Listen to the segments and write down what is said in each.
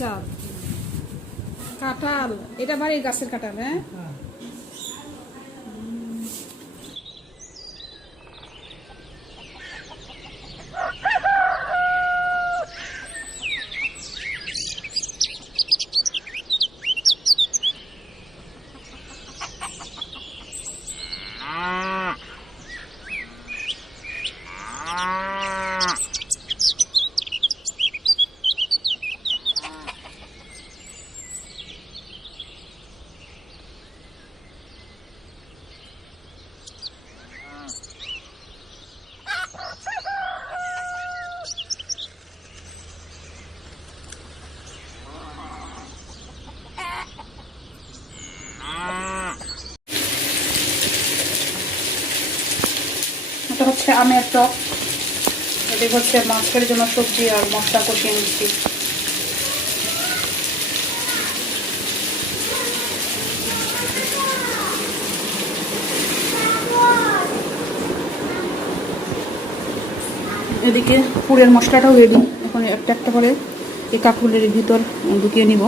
চাল, কাঁঠাল, এটা বাড়ির গাছের কাঁঠাল। হ্যাঁ, এটা হচ্ছে আমের টক, এটা হচ্ছে মাছের জন্য সবজি আর মশলা কষিয়ে নিচ্ছি। এদিকে পুরের মশলাটাও রেডি। এখন একটা একটা করে এই কাঁকরোলের ভিতর ঢুকিয়ে নিব।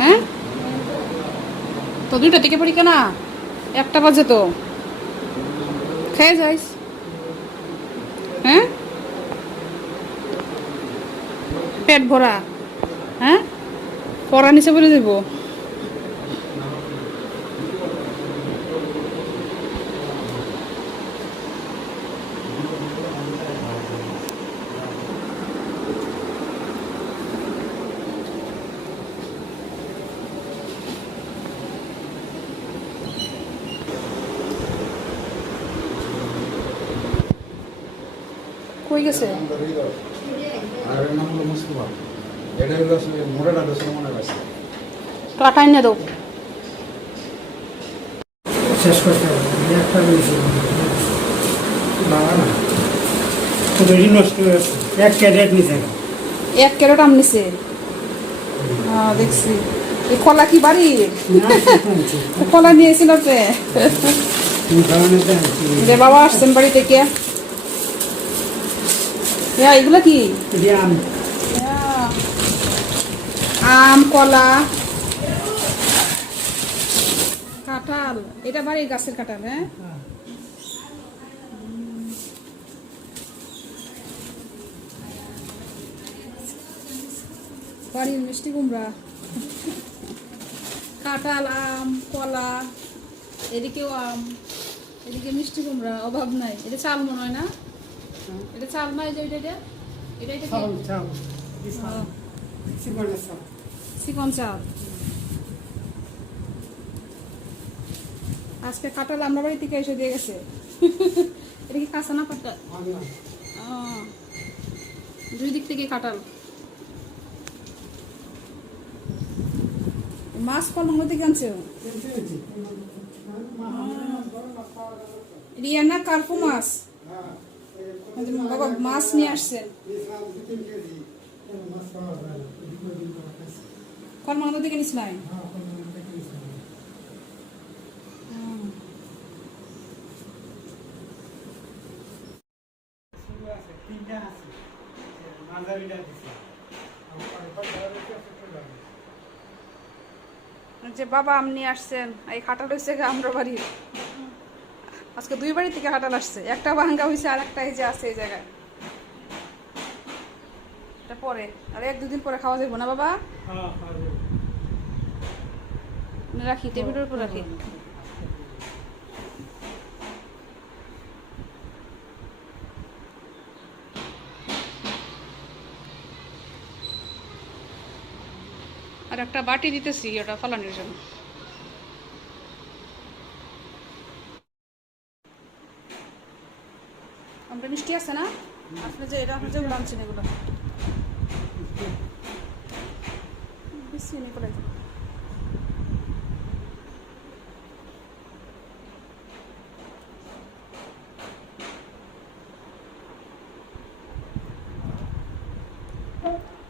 হ্যাঁ, তো 2টা থেকে পরীক্ষা না, 1টা বাজে তো, খেয়ে যাইস। হ্যাঁ, পেট ভরা। হ্যাঁ, পড়া নিচে বলে দেবো। কই গেছে? কাটাই না দাও। শেষ করতে হবে, একটা বেশি বাবা না তো বেশি নষ্ট হয়েছে। 1 ক্যারেট নিচে, 1 ক্যারেট আম নিছে। দেখছি। এই কলা কি বাড়ি? কলা নিয়েছিল রে বাবা, আসছেন বাড়ি থেকে। এগুলো কি? আম, কলা, কাঁঠাল, এটা বাড়ির গাছের কাঁঠাল। হ্যাঁ, বাড়ির মিষ্টি কুমড়া, কাঁঠাল, আম, কলা, এদিকেও আম, এদিকে মিষ্টি কুমড়া, অভাব নাই। এটা চাল মনে হয় না? এটা চাল নয় যে এটা এটা এটা চিকন চাল। আজকে কাঁঠাল আমরা বাড়ি থেকে এসে দিয়ে গেছে। এটা কি কাঁচা না পাতা? 2 দিক থেকে কাঁঠাল। মাছ কোন থেকে আনছে? রিয়ানা কার্পু মাছ। বাবা মাছ নিয়ে আসছে। কলমানো থেকে নিস নাই? যে বাবা আম নিয়ে আসছেন, এই কাঁঠাল হয়েছে আমরা বাড়ির। আজকে 2 বাড়ি থেকে কাঁঠাল আসছে, একটা ভাঙ্গা হয়েছে আর একটা এই যে আছে এই জায়গায়। এটা পরে আর 1-2 দিন পরে খাওয়া যাবে না বাবা? রাখি টেবিলের উপর রাখি। আর একটা বাটি দিতেছি ওটা ফালানোর জন্য। আমরা মিষ্টি আছে না? আপনি যে এটা আপনি যেগুলো আনছেন এগুলো চিনি করে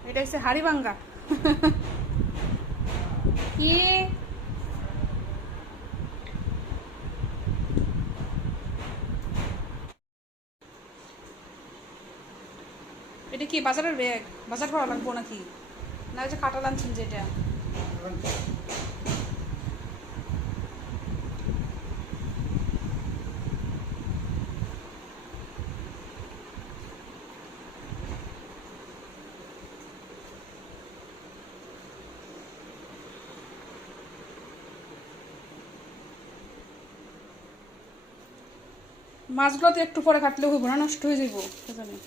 এটা হচ্ছে হাড়িভাঙ্গা। কি এটা কি বাজারের ব্যাগ? বাজার করা লাগবো নাকি? না এই যে কাঁঠাল আনছেন যেটা? মাছগুলো তো একটু পরে কাটলে হইব না, নষ্ট হয়ে যাইব জানি।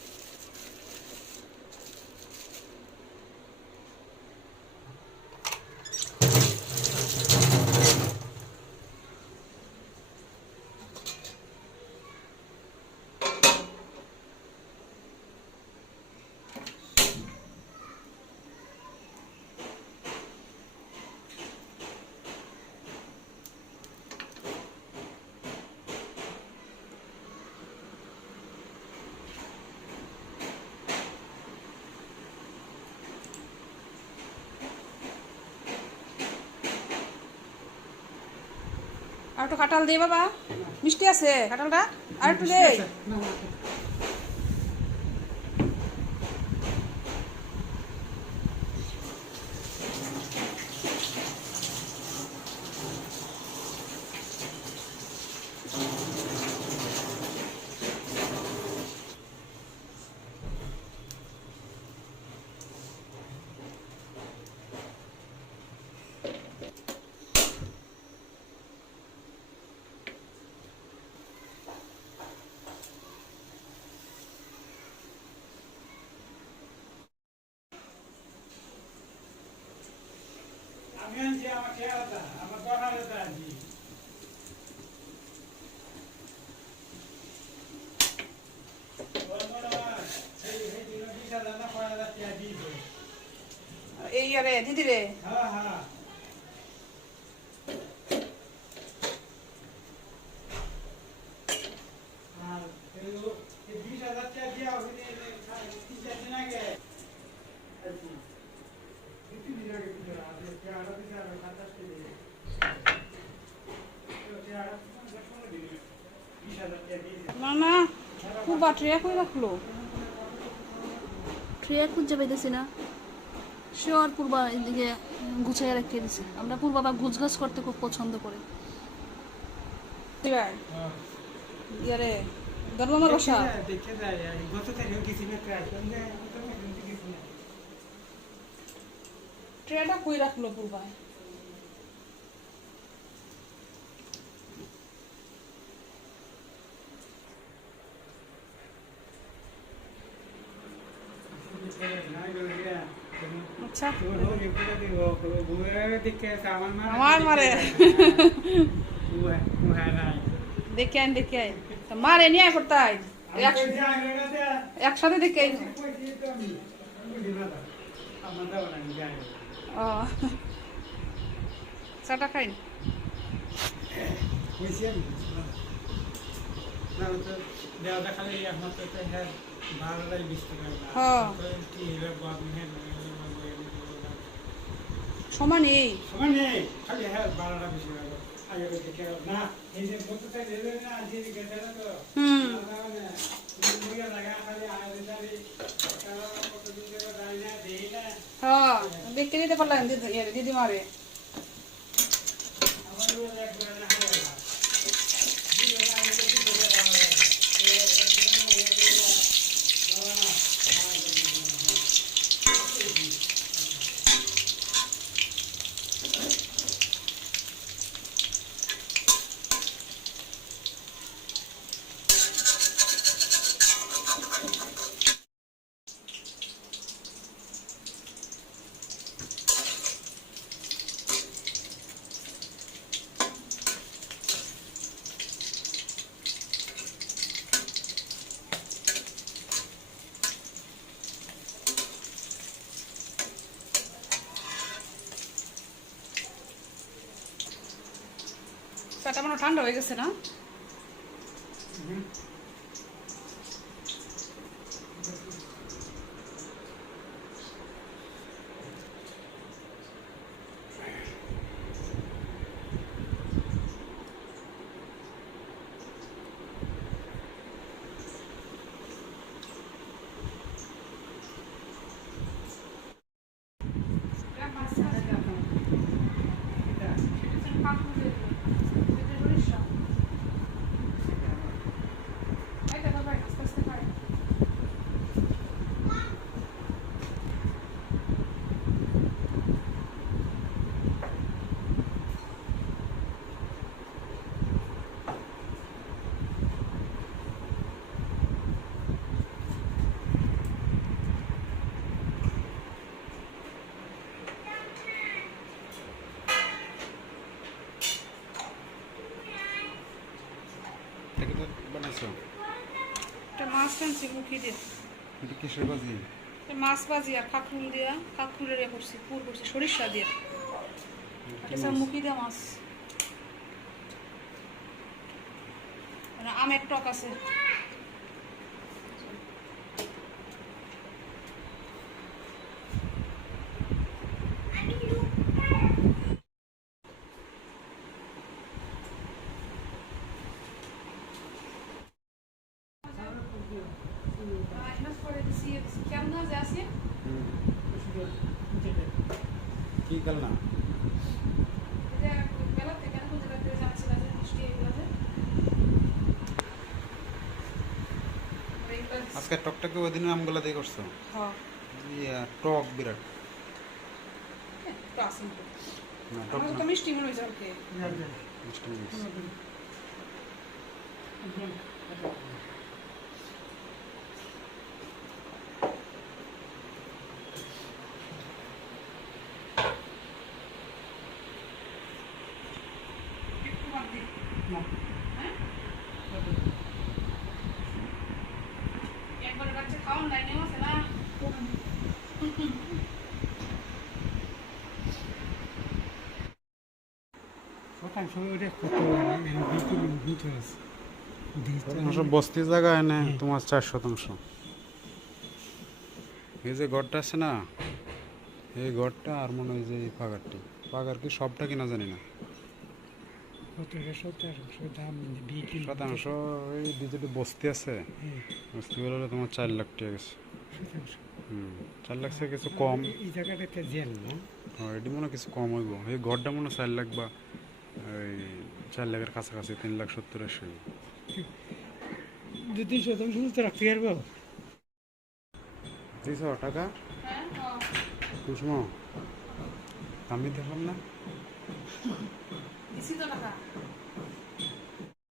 আর একটু কাঁঠাল দে বাবা, মিষ্টি আছে কাঁঠালটা, আর একটু দে। আমি আনছি আমার খেয়ালটা, আমার দরকারটা আনছি। এই আরে দিদি রে, হ্যাঁ হ্যাঁ আর এই 20,000 টাকা দিয়া ওখানে 3-4 দিন আগে আছি। 2-3 দিন আগে কিছু আর আরো কিছু আর 27 দিন। তো আর 15 দিন 20,000 টাকা দিয়ে না না খুব ট্রে কই রাখলো, ট্রে খুঁজে পাইতেছি না। সে আর পূর্বা এদিকে গুছিয়ে রেখে দিছে। আমরা পূর্বাবা গুছগাছ করতে খুব পছন্দ করি। ইয়ারে ধর্মমার বসা দেখে যায় গত তারিখে কিছু না ক্রাশ করলে কিছু না। ট্রেটা কই রাখলো পূর্বা? আচ্ছা আমার মারে দেখে আইন দেখে আইন মারে নিয়ে আয় করতাই একসাথে দেখে আইন। ও চাটা খাইন। সমান এই খালি হ্যাঁ 12টা বেশি গেল আগে দেখে না এই যে বলতে চাইলে না আজ এই গেছে না তো মুইয়া লাগা খালি আগে দাঁড়ি কারণ কতদিন ধরে দাঁড়িয়ে না দেই না। হ্যাঁ দেখতে দিতে পারলাম দিদি মারে আমার এক না চাটা মনে ঠান্ডা হয়ে গেছে না? থেকে তো বানাইছো। এটা মাছ আনছি মুখি দিয়ে। এটা কিসের বাজি? এটা মাছ ভাজি আর কাঁকরুল দিয়া কাঁকরুলের ইয়ে করছি পুর করছি সরিষা দিয়ে। কি এটা মাছ? মুখি দেওয়া মাছ। মানে আমের টক আছে। কেমন আছে আছে কি কাল না? বেলা থেকে যাচ্ছিল যে বৃষ্টি এগুলো যে আজকে টকটাকে ওই দিন আমগুলা দিয়ে করছো। হ্যাঁ টক বিরাট। তো আসেন তো না টক আমাদের না, তো মিষ্টি মনে হয়েছে ওকে মিষ্টি মিষ্টি। একটু বাদ দিই হ্যাঁ একবারে বাচ্চা খাওয়ান নাই নেওয়া আছে না শতাংশ ওটা কত ভিতরে আছে শতাংশ বস্তি জায়গা এনে তোমার 4%। এই যে ঘরটা আছে না, এই ঘরটা আর মনে হয় যে এই পাগার কি সবটা কিনা জানি না। শতাংশ দাম বিক্রি শতাংশ এই যেটা বস্তি আছে, বস্তিগুলো হলে তোমার 4 লাখ টাকা গেছে। শতাংশ 4 লাখ থেকে কিছু কম। এই জায়গাটাতে জেল না হ্যাঁ এটি মনে হয় কিছু কম হইব। এই ঘরটা মনে হয় 4 লাখ বা এই 4 লাখের কাছাকাছি, 3,70,000 হইব। 2-3% তো রাখতে পারবো 200 টাকা হ্যাঁ হ্যাঁ কুসমো আমি দেখলাম না। দিছি তো টাকা